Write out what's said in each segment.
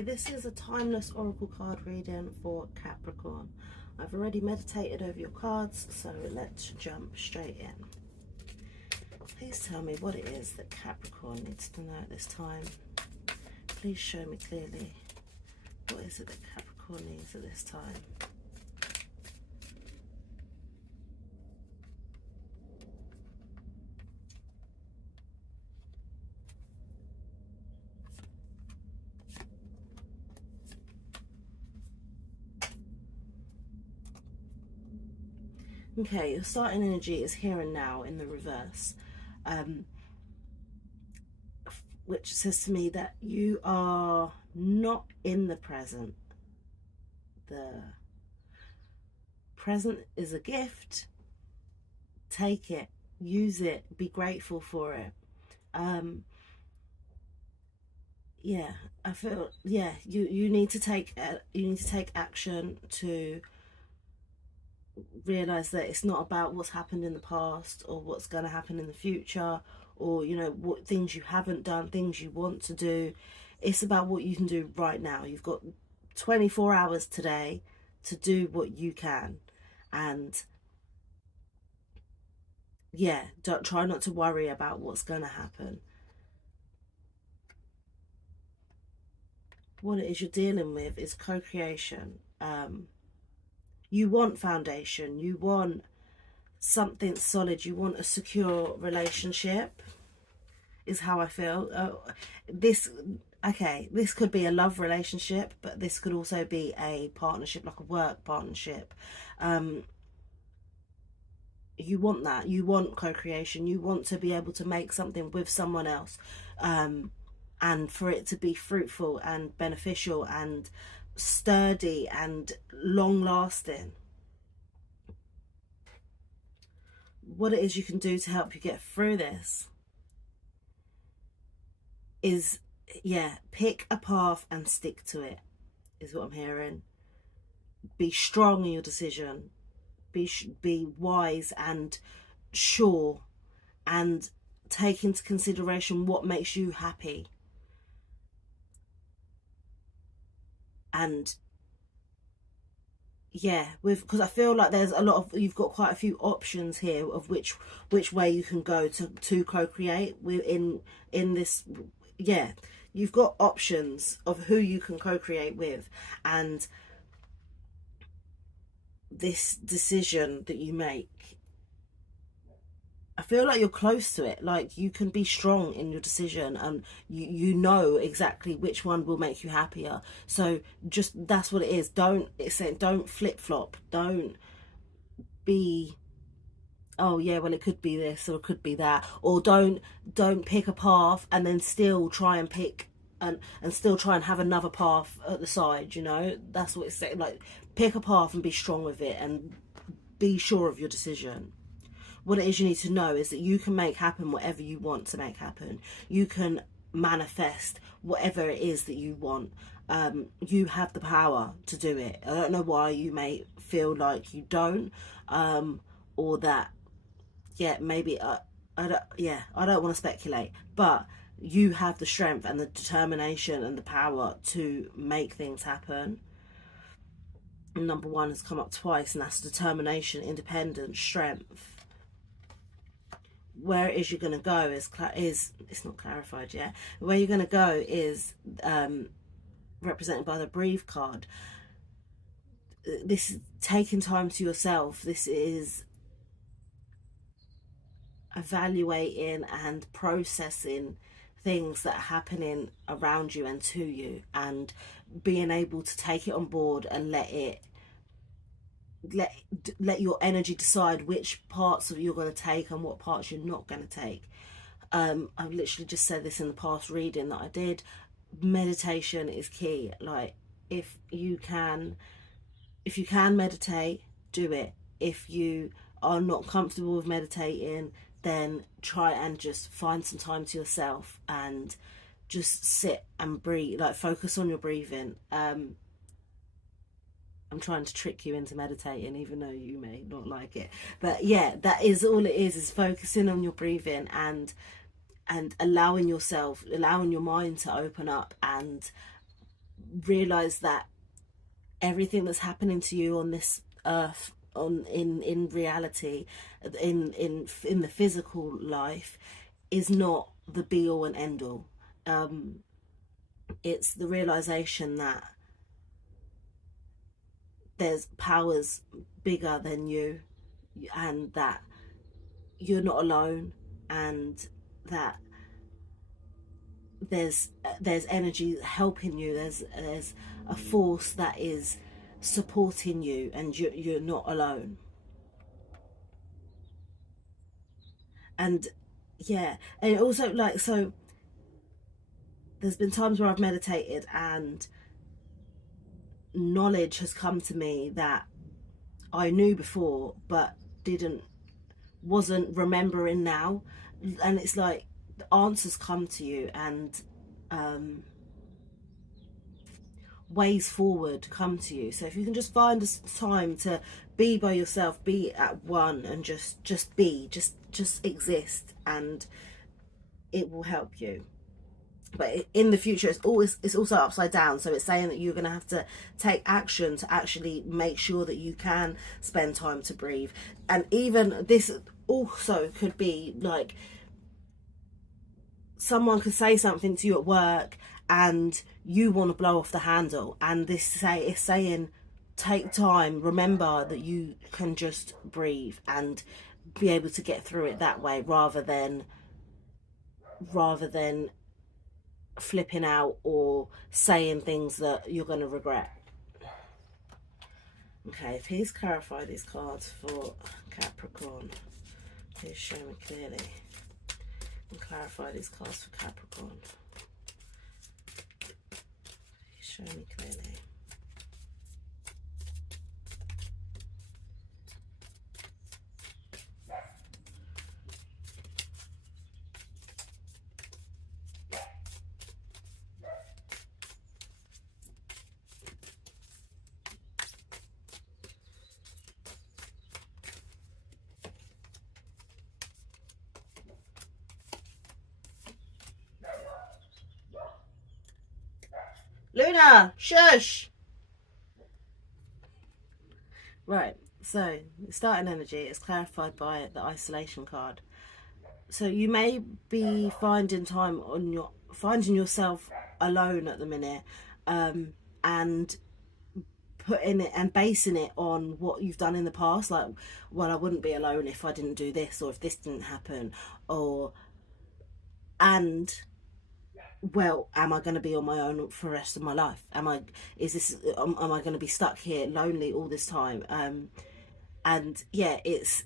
Okay, this is a timeless oracle card reading for Capricorn. I've already meditated over your cards, so let's jump straight in. Please tell me what it is that Capricorn needs to know at this time. Please show me clearly. What is it that Capricorn needs at this time? Okay, your starting energy is here and now in the reverse, which says to me that you are not in the present. The present is a gift. Take it, use it, be grateful for it. Yeah, I feel, yeah, you need to take action to realize that it's not about what's happened in the past or what's going to happen in the future, or you know, what things you haven't done, things you want to do. It's about what you can do right now. You've got 24 hours today to do what you can, and yeah, don't try not to worry about what's going to happen. What it is you're dealing with is co-creation. You want foundation, you want something solid, you want a secure relationship, is how I feel. This could be a love relationship, but this could also be a partnership, like a work partnership. You want that, you want co-creation, you want to be able to make something with someone else, and for it to be fruitful and beneficial and sturdy and long-lasting. What it is you can do to help you get through this is, yeah, pick a path and stick to it, is what I'm hearing. Be strong in your decision. Be wise and sure, and take into consideration what makes you happy. And yeah, because I feel like there's a lot of, you've got quite a few options here of which way you can go to co-create in this. Yeah, you've got options of who you can co-create with, and this decision that you make, I feel like you're close to it. Like, you can be strong in your decision, and you know exactly which one will make you happier. So just, that's what it is. It's saying don't flip-flop. Don't be, oh yeah, well it could be this or it could be that, or don't pick a path and then still try and pick and still try and have another path at the side, you know. That's what it's saying. Like, pick a path and be strong with it and be sure of your decision. What it is you need to know is that you can make happen whatever you want to make happen. You can manifest whatever it is that you want. You have the power to do it. I don't know why you may feel like you don't, or that, yeah, maybe I don't want to speculate, but you have the strength and the determination and the power to make things happen. Number one has come up twice, and that's determination, independence, strength. Where it is you're going to go is it's not clarified yet. Where you're going to go is represented by the Breathe card. This is taking time to yourself. This is evaluating and processing things that are happening around you and to you, and being able to take it on board and let your energy decide which parts of you're going to take and what parts you're not going to take. I've literally just said this in the past reading that I did. Meditation is key. Like, if you can meditate, do it. If you are not comfortable with meditating, then try and just find some time to yourself and just sit and breathe. Like, focus on your breathing. I'm trying to trick you into meditating, even though you may not like it. But yeah, that is all it is focusing on your breathing and allowing your mind to open up and realize that everything that's happening to you on this earth, on in reality, in the physical life, is not the be all and end all. It's the realization that there's powers bigger than you, and that you're not alone, and that there's energy helping you, there's a force that is supporting you, and you're not alone. And yeah, and also, like, so there's been times where I've meditated and knowledge has come to me that I knew before but wasn't remembering now. And it's like the answers come to you, and ways forward come to you. So if you can just find a time to be by yourself, be at one, and just be, just exist, and it will help you. But in the future, it's also upside down, so it's saying that you're going to have to take action to actually make sure that you can spend time to breathe. And even this also could be like, someone could say something to you at work and you want to blow off the handle, and it's saying take time, remember that you can just breathe and be able to get through it that way, rather than flipping out or saying things that you're going to regret. Okay, please clarify these cards for Capricorn. Please show me clearly and clarify these cards for Capricorn. Please show me clearly. Luna, shush! Right, so the starting energy is clarified by the isolation card. So you may be finding yourself alone at the minute, and putting it and basing it on what you've done in the past, like, well, I wouldn't be alone if I didn't do this, or if this didn't happen, and well, am I going to be on my own for the rest of my life? Am I going to be stuck here lonely all this time? And yeah, it's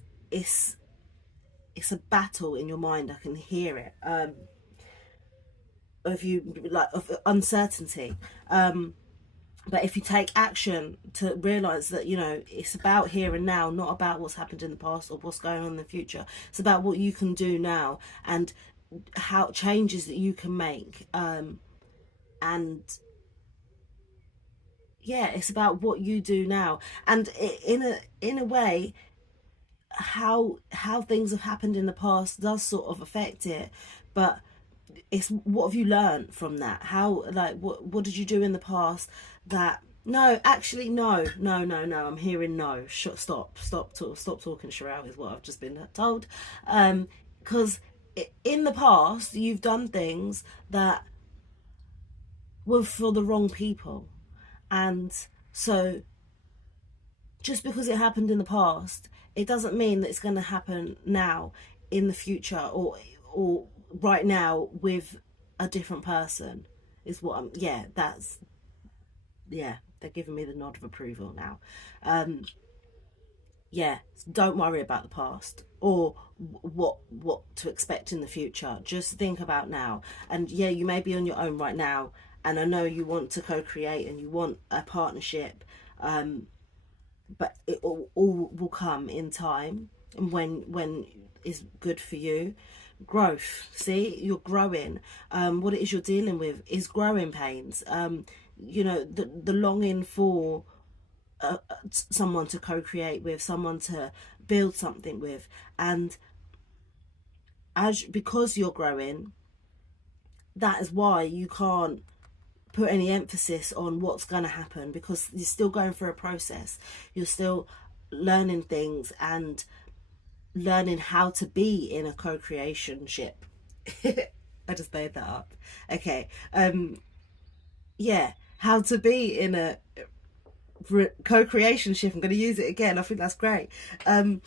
a battle in your mind. I can hear it. Of uncertainty. But if you take action to realize that, it's about here and now, not about what's happened in the past or what's going on in the future. It's about what you can do now, and how changes that you can make. And yeah, it's about what you do now. And in a way, how things have happened in the past does sort of affect it, but it's what have you learned from that? How, like, what did you do in the past that no, actually, no, I'm hearing no. Stop talking, Sherelle, is what I've just been told. Because in the past you've done things that were for the wrong people, and so just because it happened in the past, it doesn't mean that it's going to happen now in the future, or right now with a different person. Is what I'm they're giving me the nod of approval now. Don't worry about the past or what to expect in the future. Just think about now. And yeah, you may be on your own right now, and I know you want to co-create and you want a partnership, but it all will come in time, and when is good for you. Growth, see, you're growing. What it is you're dealing with is growing pains. The longing for someone to co-create with, someone to build something with, and because you're growing, that is why you can't put any emphasis on what's going to happen, because you're still going through a process. You're still learning things and learning how to be in a co-creation ship. I just made that up. Okay. Yeah, how to be in a co-creation ship. I'm going to use it again. I think that's great. And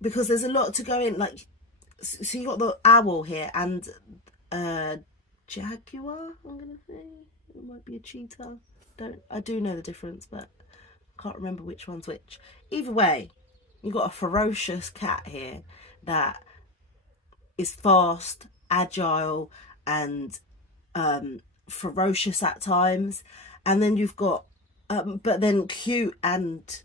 because there's a lot to go in, like, so you got the owl here and jaguar, I'm gonna say. It might be a cheetah. I do know the difference, but can't remember which one's which. Either way, you've got a ferocious cat here that is fast, agile, and ferocious at times. And then you've got but then cute and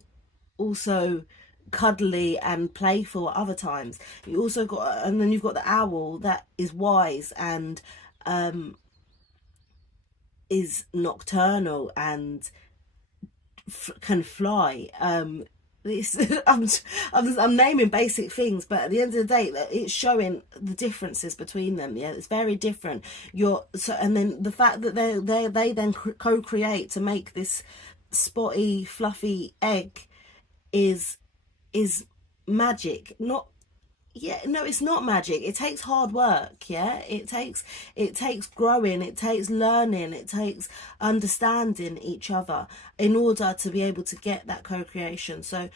also cuddly and playful at other times. You also got, and then you've got the owl that is wise and is nocturnal and can fly. I'm naming basic things, but at the end of the day, it's showing the differences between them. Yeah, it's very different. And then the fact that they then co-create to make this spotty, fluffy egg is magic. Not, yeah, no, it's not magic. It takes hard work. Yeah, it takes growing, it takes learning, it takes understanding each other in order to be able to get that co-creation. So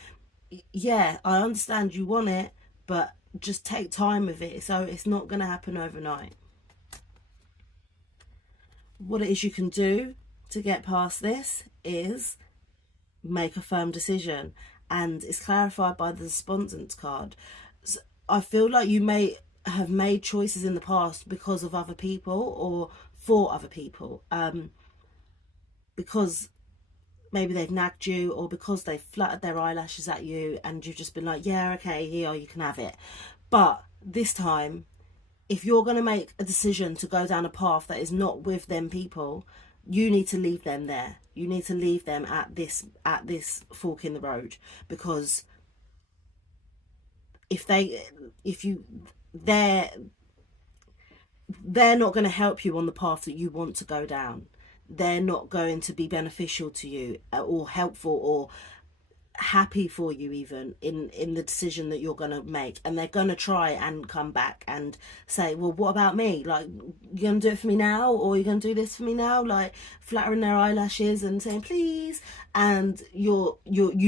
yeah, I understand you want it, but just take time with it. So it's not going to happen overnight. What it is you can do to get past this is make a firm decision, and it's clarified by the despondence card. So I feel like you may have made choices in the past because of other people or for other people, because maybe they've nagged you, or because they've fluttered their eyelashes at you and you've just been like, yeah, okay, here, you can have it. But this time, if you're going to make a decision to go down a path that is not with them people, you need to leave them there. You need to leave them at this fork in the road, because they're not going to help you on the path that you want to go down. They're not going to be beneficial to you or helpful or happy for you even in the decision that you're going to make. And they're going to try and come back and say, well, what about me? Like, you're going to do it for me now, or you're going to do this for me now? Like, flattering their eyelashes and saying please, and you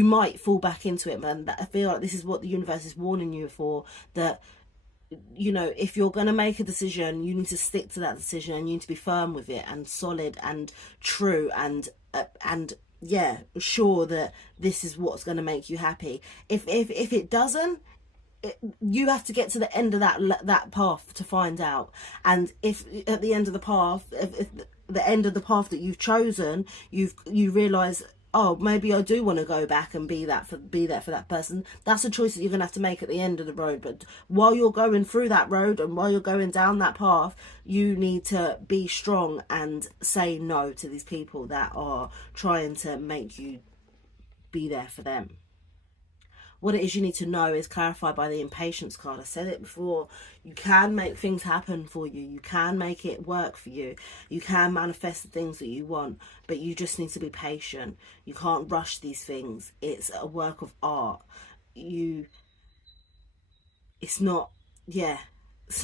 might fall back into it, man. I feel like this is what the universe is warning you for, that you know, if you're going to make a decision, you need to stick to that decision, and you need to be firm with it and solid and true and yeah, sure that this is what's going to make you happy. If it doesn't, you have to get to the end of that path to find out. And if at the end of the path, if the end of the path that you've chosen, you realize, oh, maybe I do want to go back and be there for that person. That's a choice that you're going to have to make at the end of the road. But while you're going through that road and while you're going down that path, you need to be strong and say no to these people that are trying to make you be there for them. What it is you need to know is clarified by the impatience card. I said it before. You can make things happen for you. You can make it work for you. You can manifest the things that you want, but you just need to be patient. You can't rush these things. It's a work of art. It's not, yeah.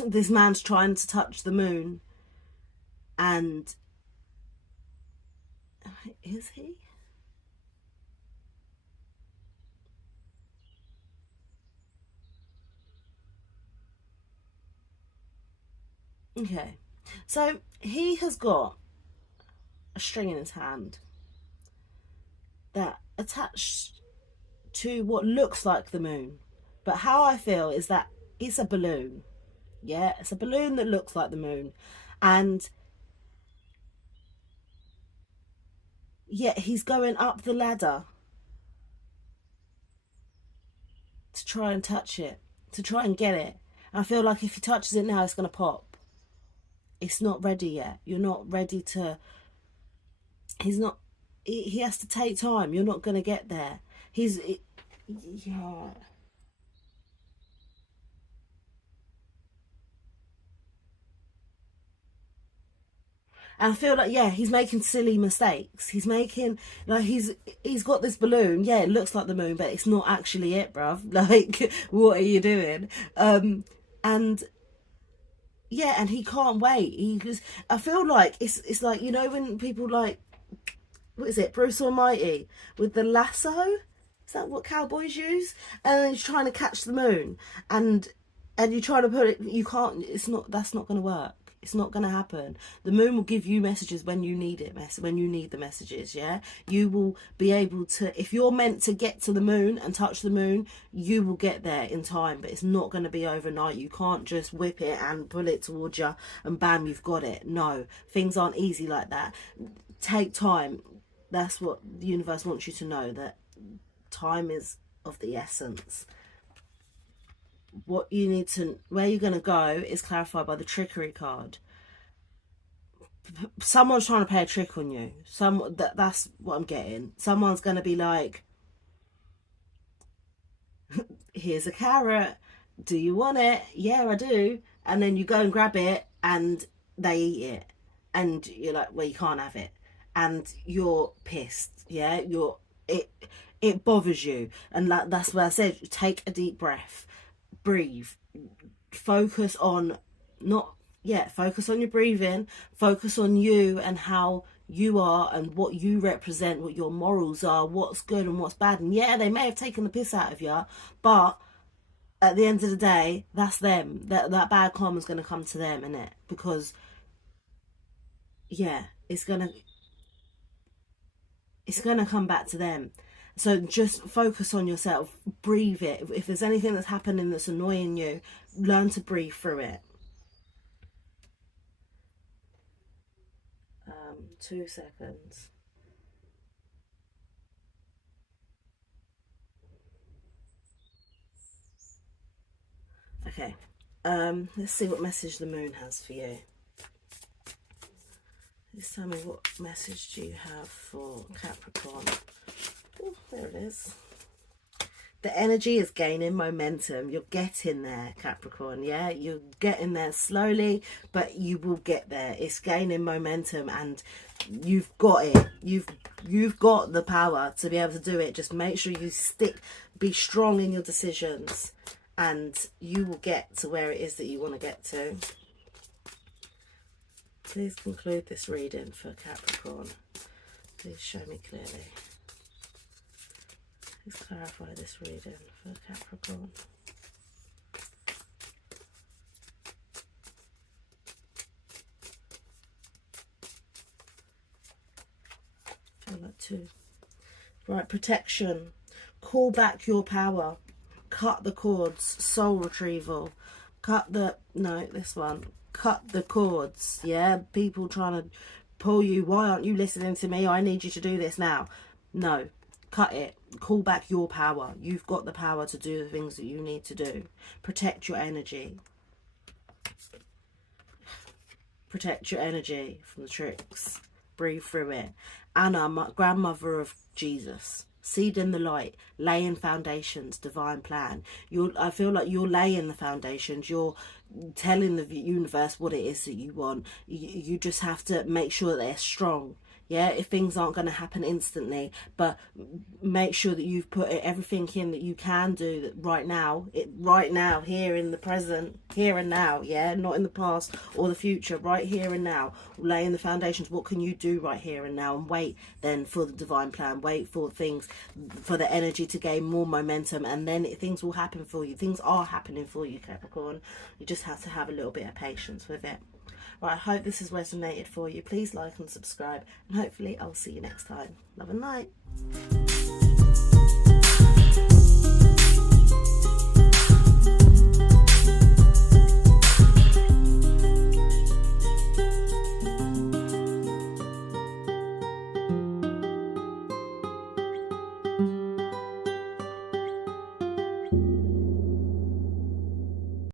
This man's trying to touch the moon, and is he? Okay, so he has got a string in his hand that attached to what looks like the moon. But how I feel is that it's a balloon. Yeah, it's a balloon that looks like the moon. And yet he's going up the ladder to try and touch it, to try and get it. And I feel like if he touches it now, it's going to pop. It's not ready yet. You're not ready to... He's not... He has to take time. You're not going to get there. Yeah. And I feel like, yeah, he's making silly mistakes. He's making, like, he's got this balloon. Yeah, it looks like the moon, but it's not actually it, bruv. Like, what are you doing? And yeah, and he can't wait. I feel like it's like, you know, when people like, what is it, Bruce Almighty with the lasso? Is that what cowboys use? And then he's trying to catch the moon, and you're trying to put it. You can't. It's not. That's not going to work. It's not going to happen. The moon will give you messages when you need it. When you need the messages. Yeah, you will be able to. If you're meant to get to the moon and touch the moon, you will get there in time. But it's not going to be overnight. You can't just whip it and pull it towards you and bam, you've got it. No, things aren't easy like that. Take time. That's what the universe wants you to know, that time is of the essence. What you need to, where you're going to go is clarified by the trickery card. Someone's trying to play a trick on you. That's what I'm getting. Someone's going to be like, here's a carrot. Do you want it? Yeah, I do. And then you go and grab it and they eat it. And you're like, well, you can't have it. And you're pissed, yeah. It bothers you, and that's where I said take a deep breath, breathe, focus on focus on your breathing, focus on you and how you are and what you represent, what your morals are, what's good and what's bad. And yeah, they may have taken the piss out of you, but at the end of the day, that's them. That bad karma's going to come to them, innit? Because yeah, it's gonna come back to them. So just focus on yourself, breathe it. If there's anything that's happening that's annoying you, learn to breathe through it. 2 seconds. Okay, let's see what message the moon has for you. Please tell me, what message do you have for Capricorn? Oh, there it is. The energy is gaining momentum. You're getting there, Capricorn, yeah? You're getting there slowly, but you will get there. It's gaining momentum and you've got it. You've got the power to be able to do it. Just make sure you be strong in your decisions and you will get to where it is that you want to get to. Please conclude this reading for Capricorn. Please show me clearly. Please clarify this reading for Capricorn. I feel like 2. Right, protection. Call back your power. Cut the cords. Soul retrieval. This one. Cut the cords. Yeah, people trying to pull you. Why aren't you listening to me? I need you to do this now. No, cut it. Call back your power. You've got the power to do the things that you need to do. Protect your energy. Protect your energy from the tricks. Breathe through it. Anna, grandmother of Jesus. Seed in the light, laying foundations, divine plan. I feel like you're laying the foundations. You're telling the universe what it is that you want. You just have to make sure that they're strong. Yeah, if things aren't going to happen instantly, but make sure that you've put everything in that you can do that right now, here in the present, here and now, yeah, not in the past or the future, right here and now, laying the foundations. What can you do right here and now? And wait then for the divine plan, wait for things, for the energy to gain more momentum, and then things will happen for you. Things are happening for you, Capricorn. You just have to have a little bit of patience with it. Right, I hope this has resonated for you. Please like and subscribe, and hopefully I'll see you next time. Love and light.